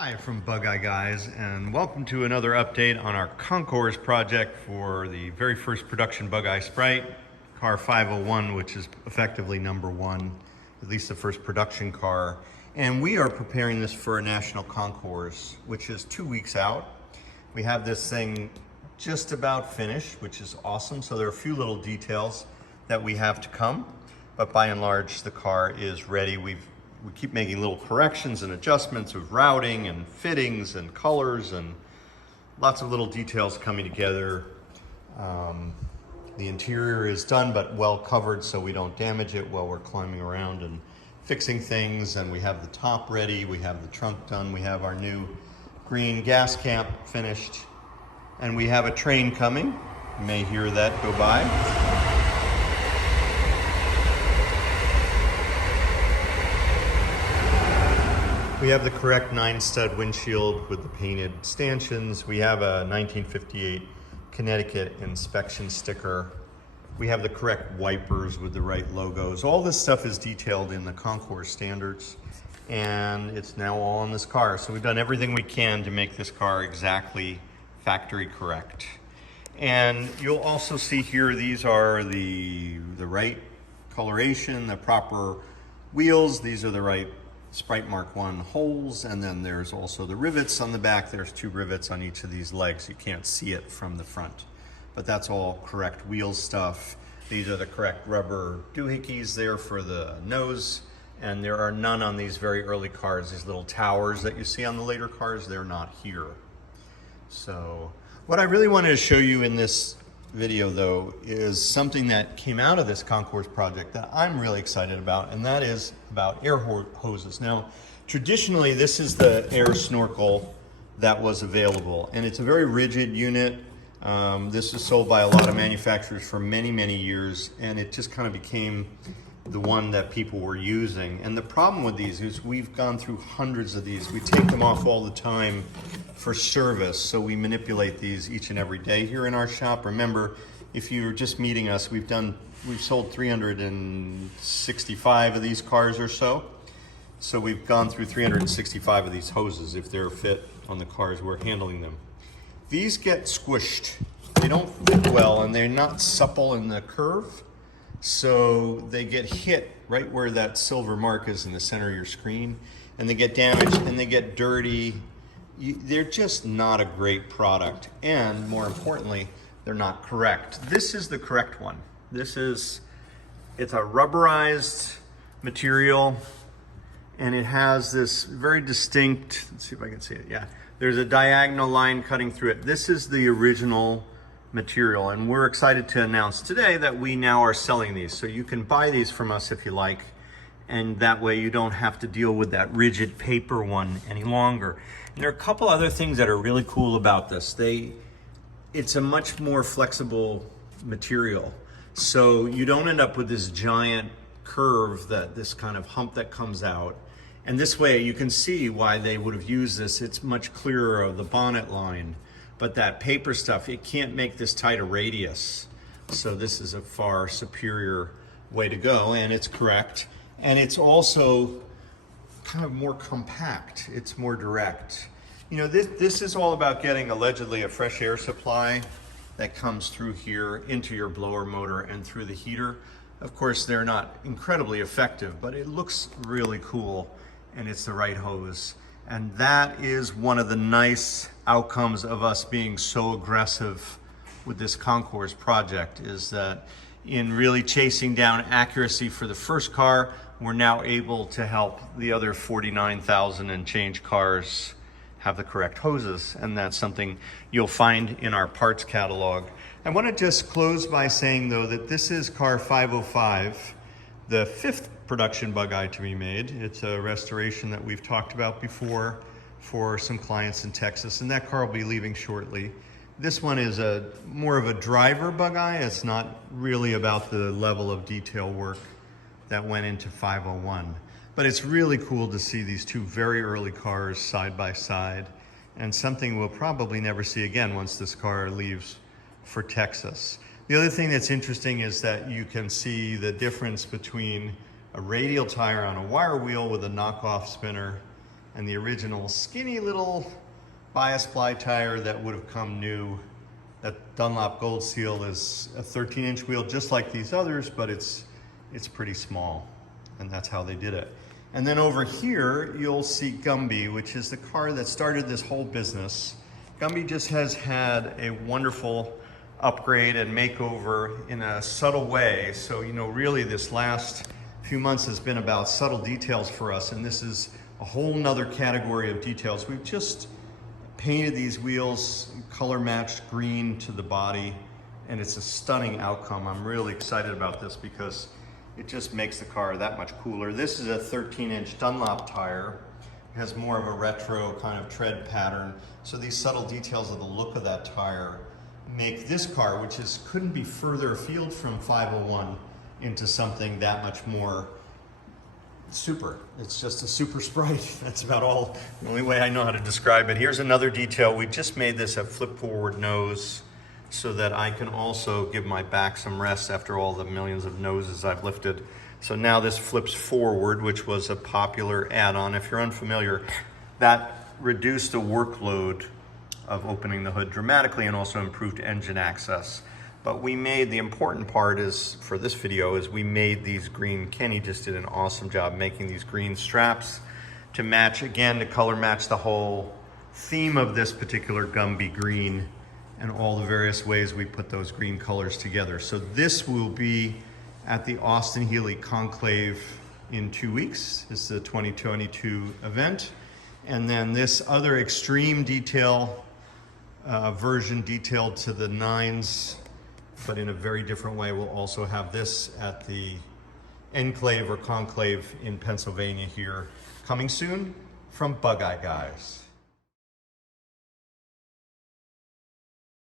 Hi from Bugeye Guys, and welcome to another update on our concours project for the very first production Bugeye Sprite, car 501, which is effectively number one, at least the first production car. And we are preparing this for a national concours, which is 2 weeks out. We have this thing just about finished, which is awesome. So there are a few little details that we have to come, but by and large, the car is ready. We keep making little corrections and adjustments of routing and fittings and colors and lots of little details coming together. The interior is done but well covered so we don't damage it while we're climbing around and fixing things. And we have the top ready, we have the trunk done, we have our new green gas camp finished, and we have a train coming. You may hear that go by. We have the correct 9-stud windshield with the painted stanchions. We have a 1958 Connecticut inspection sticker. We have the correct wipers with the right logos. All this stuff is detailed in the concours standards, and it's now all on this car. So we've done everything we can to make this car exactly factory correct. And you'll also see here, these are the right coloration, the proper wheels. These are the right Sprite Mark 1 holes, and then there's also the rivets on the back. There's 2 rivets on each of these legs. You can't see it from the front, but that's all correct wheel stuff. These are the correct rubber doohickeys there for the nose, and there are none on these very early cars. These little towers that you see on the later cars, they're not here. So what I really wanted to show you in this video, though, is something that came out of this concours project that I'm really excited about, and that is about air hoses. Now, traditionally, this is the air snorkel that was available, and it's a very rigid unit. This is sold by a lot of manufacturers for many, many years, and it just kind of became the one that people were using. And the problem with these is we've gone through hundreds of these. We take them off all the time for service, so we manipulate these each and every day here in our shop. Remember, if you're just meeting us, we've sold 365 of these cars or so. So we've gone through 365 of these hoses. If they're fit on the cars, we're handling them. These get squished. They don't fit well, and they're not supple in the curve. So they get hit right where that silver mark is in the center of your screen, and they get damaged and they get dirty. They're just not a great product, and more importantly, they're not correct. This is the correct one. It's a rubberized material, and it has this very distinct, let's see if I can see it, yeah. There's a diagonal line cutting through it. This is the original material, and we're excited to announce today that we now are selling these. So you can buy these from us if you like, and that way you don't have to deal with that rigid paper one any longer. And there are a couple other things that are really cool about this. It's a much more flexible material, so you don't end up with this giant curve, this kind of hump that comes out. And this way you can see why they would have used this. It's much clearer of the bonnet line. But that paper stuff, it can't make this tight a radius. So this is a far superior way to go, and it's correct. And it's also kind of more compact. It's more direct. You know, this is all about getting allegedly a fresh air supply that comes through here into your blower motor and through the heater. Of course, they're not incredibly effective, but it looks really cool, and it's the right hose. And that is one of the nice outcomes of us being so aggressive with this concours project, is that in really chasing down accuracy for the first car, we're now able to help the other 49,000 and change cars have the correct hoses. And that's something you'll find in our parts catalog. I want to just close by saying, though, that this is car 505, the 5th production Bugeye to be made. It's a restoration that we've talked about before for some clients in Texas, and that car will be leaving shortly. This one is more of a driver Bugeye. It's not really about the level of detail work that went into 501, but it's really cool to see these two very early cars side by side, and something we'll probably never see again once this car leaves for Texas. The other thing that's interesting is that you can see the difference between a radial tire on a wire wheel with a knockoff spinner and the original skinny little bias ply tire that would have come new. That Dunlop Gold Seal is a 13-inch wheel just like these others, but it's pretty small, and that's how they did it. And then over here you'll see Gumby, which is the car that started this whole business. Gumby just has had a wonderful upgrade and makeover in a subtle way. So, you know, really this last few months has been about subtle details for us, and this is a whole nother category of details. We've just painted these wheels color matched green to the body, and it's a stunning outcome. I'm really excited about this because it just makes the car that much cooler. This is a 13-inch Dunlop tire. It has more of a retro kind of tread pattern. So these subtle details of the look of that tire make this car, which couldn't be further afield from 501, into something that much more super. It's just a super Sprite. That's about all, the only way I know how to describe it. Here's another detail. We just made this a flip forward nose so that I can also give my back some rest after all the millions of noses I've lifted. So now this flips forward, which was a popular add-on. If you're unfamiliar, that reduced the workload of opening the hood dramatically and also improved engine access. But we made, the important part is, for this video, is we made these green, Kenny just did an awesome job making these green straps to match, again, to color match the whole theme of this particular Gumby green and all the various ways we put those green colors together. So this will be at the Austin Healey Conclave in 2 weeks. This is the 2022 event. And then this other extreme detail version, detailed to the nines, but in a very different way. We'll also have this at the Enclave or Conclave in Pennsylvania here, coming soon from Bugeye Guys.